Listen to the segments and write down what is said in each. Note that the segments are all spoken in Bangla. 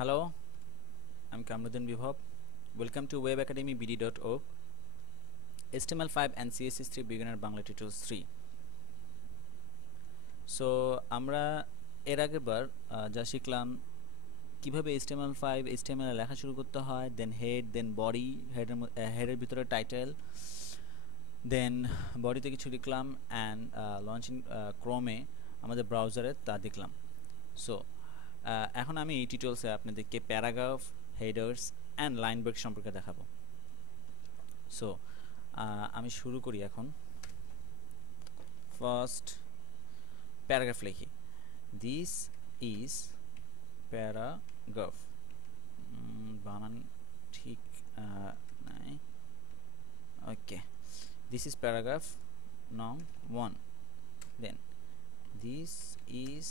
Hello, I'm Kamruddin Vibhav. Welcome to webacademybd.org, HTML5 and CSS3 Beginner Bangla Tutorials 3. So আমরা এর আগের বার যা শিখলাম কিভাবে HTML5 HTML লেখা শুরু করতে হয়, দেন হেড, দেন বডি, হেডের ভিতরে টাইটেল, দেন বডিতে কিছু লিখলাম অ্যান্ড লঞ্চিং ক্রোমে আমাদের ব্রাউজারে তা দেখলাম। সো এখন আমি এই টিউটোরিয়ালসে আপনাদেরকে paragraph, headers and line break সম্পর্কে দেখাবো। সো আমি শুরু করি এখন। ফার্স্ট প্যারাগ্রাফ লিখি, দিস ইজ প্যারাগ্রাফ। বানান ঠিক নাই, ওকে। দিস ইজ প্যারাগ্রাফ নং 1, দেন দিস ইজ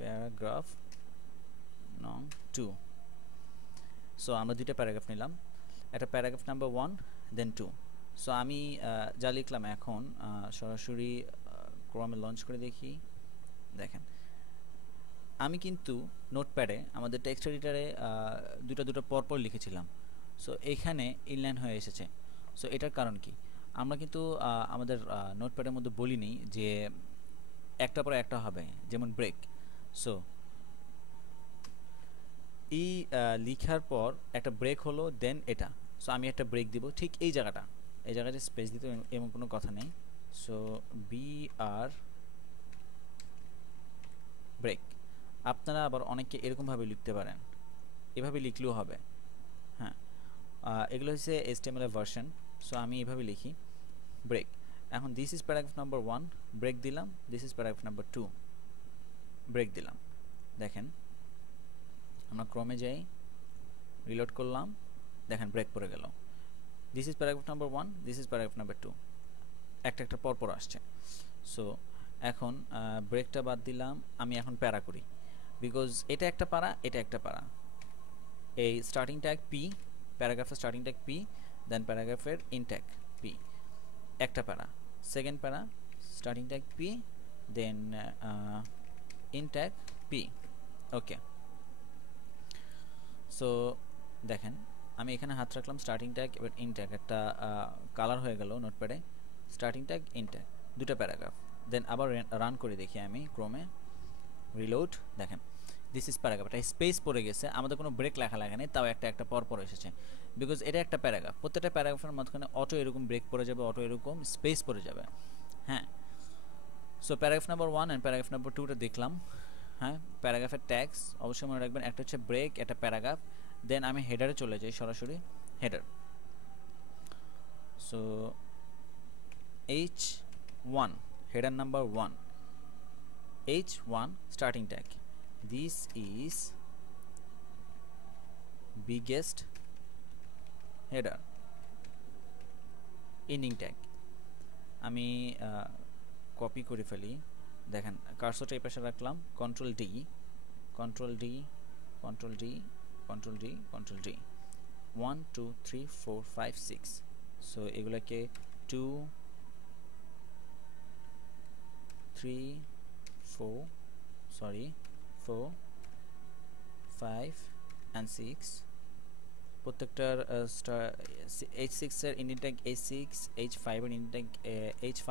প্যারাগ্রাফ নং 2। সো আমরা দুইটা প্যারাগ্রাফ নিলাম, একটা প্যারাগ্রাফ নাম্বার 1 দেন 2। সো আমি যা লিখলাম এখন সরাসরি ক্রমে লঞ্চ করে দেখি। দেখেন আমি কিন্তু নোটপ্যাডে আমাদের টেক্সট এডিটরে দুটো পরপর লিখেছিলাম। সো এখানে ইনলাইন হয়ে এসেছে। সো এটার কারণ কি, আমরা কিন্তু আমাদের নোটপ্যাডের মধ্যে বলিনি যে একটা পর একটা হবে, যেমন ব্রেক। সো এই লিখার পর একটা ব্রেক হলো, দেন এটা। সো আমি একটা ব্রেক দিব ঠিক এই জায়গাটা, এই জায়গাটা স্পেস দিতে এমন কোনো কথা নেই। সো বি আর ব্রেক। আপনারা আবার অনেকে এরকমভাবে লিখতে পারেন, এভাবে লিখলেও হবে। হ্যাঁ, এগুলো হচ্ছে HTML এর ভার্সন। সো আমি এভাবে লিখি ব্রেক। এখন this is paragraph number 1, break দিলাম। This is paragraph number 2, break দিলাম। দেখেন আমরা ক্রমে যাই, রিলোড করলাম, দেখেন ব্রেক পড়ে গেল। This is paragraph number 1, this is paragraph number 2, একটা পরপর আসছে। সো এখন ব্রেকটা বাদ দিলাম, আমি এখন প্যারা করি, বিকজ এটা একটা পারা, এটা একটা পারা। এই স্টার্টিং ট্যাগ পি, প্যারাগ্রাফের স্টার্টিং ট্যাগ পি, দেন প্যারাগ্রাফের ইন ট্যাগ পি, একটা para. Second para starting tag P, then end tag P. Okay, so দেখেন আমি এখানে হাত রাখলাম, স্টার্টিং ট্যাগ এবার ইন ট্যাগ, একটা কালার হয়ে গেল নোটপ্যাডে। স্টার্টিং ট্যাগ, ইন ট্যাগ, দুটো প্যারাগ্রাফ। দেন আবার রান করে দেখি আমি ক্রমে, রিলোড। দেখেন দিস ইজ প্যারাগ্রাফ, এটা স্পেস পড়ে গেছে, আমাদের কোনো ব্রেক লেখা লাগে নেই, তাও একটা পর এসেছে, বিকজ এটা একটা প্যারাগ্রাফ। প্রত্যেকটা প্যারাগ্রাফের মাঝখানে অটো এরকম ব্রেক পড়ে যাবে, অটো এরকম স্পেস পড়ে যাবে। হ্যাঁ, so paragraph number 1 and paragraph number 2টা দেখলাম। হ্যাঁ, প্যারাগ্রাফের ট্যাগস অবশ্যই মনে রাখবেন, একটা হচ্ছে ব্রেক, একটা প্যারাগ্রাফ। দেন আমি হেডারে চলে যাই, সরাসরি header. So H1, header number 1, H1 starting tag, this is biggest header, ending tag। আমি কপি করে ফেলি, দেখেন কার্সরটা এই পাশে রাখলাম, control D, control D, control D, control D, control D, 1 2 3 4 5 6। So এগুলোকে 2 3 4 sorry 4 5 and 6, প্রত্যেকটার H6 এর ইন্ডিয়ান ট্যাগ H6, H5 এর ইন্ডিয়ান ট্যাগ H5,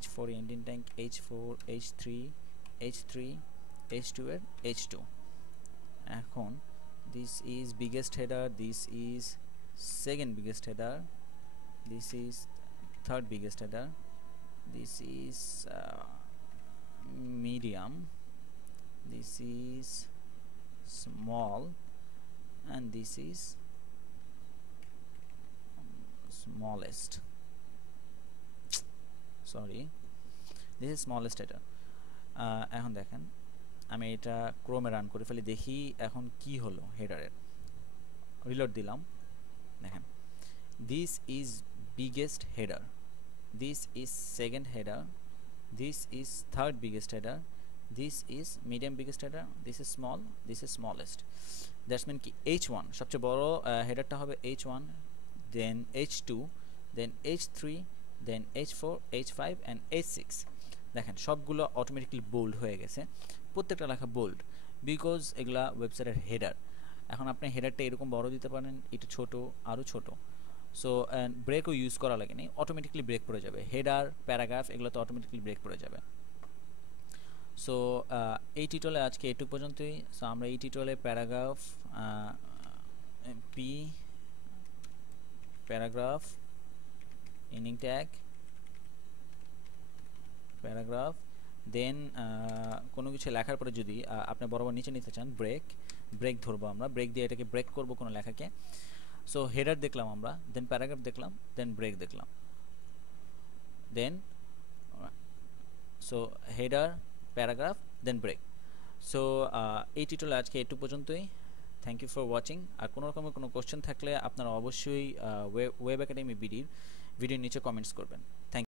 H4 এর Indian tag H4, H3, H3, H2 এর H2। এখন this is biggest header, this is second biggest header, this is third biggest header, this is medium, this is small, and this is smallest, sorry this is smallest header। এখন দেখেন আমি এটা ক্রোমে রান করে ফেলি, দেখি এখন কি হলো হেডারের। রিলোড দিলাম, দেখেন this is biggest header, this is second header, this is third biggest header, this is medium biggest header, this is small, this is smallest। That's mean কি H1 সবচেয়ে বড় হেডারটা হবে H1, then H2, then H3, then H4, H5 and H6। দেখেন সবগুলো অটোমেটিক্যালি বোল্ড হয়ে গেছে, প্রত্যেকটা লেখা বোল্ড, বিকজ এগুলা ওয়েবসাইটের হেডার। এখন আপনি হেডারটা এরকম বড় দিতে পারেন, এটা ছোট, আরও ছোট। সো ব্রেকও ইউজ করা লাগেনি, অটোমেটিকলি ব্রেক পড়ে যাবে। হেডার, প্যারাগ্রাফ এগুলোতে অটোমেটিকলি ব্রেক পড়ে যাবে। সো এই টিউটোরিয়ালে আজকে এটুকু পর্যন্তই। সো আমরা এই টিউটোরিয়ালে paragraph, P paragraph, ending tag, paragraph, then কোনো কিছু লেখার পরে যদি আপনি বরাবর নিচে নিতে চান, ব্রেক ধরবো আমরা, ব্রেক দিয়ে এটাকে ব্রেক করব কোনো লেখাকে। সো হেডার দেখলাম আমরা, দেন প্যারাগ্রাফ দেখলাম, দেন ব্রেক দেখলাম, then so header, paragraph, then break. So এই টিউটোরিয়াল আজকে এটুকু পর্যন্তই। Thank you for watching. আর কোনো রকমের কোনো কোশ্চেন থাকলে আপনারা অবশ্যই ওয়েব একাডেমি বিডির ভিডিওর নিচে কমেন্টস করবেন। থ্যাংক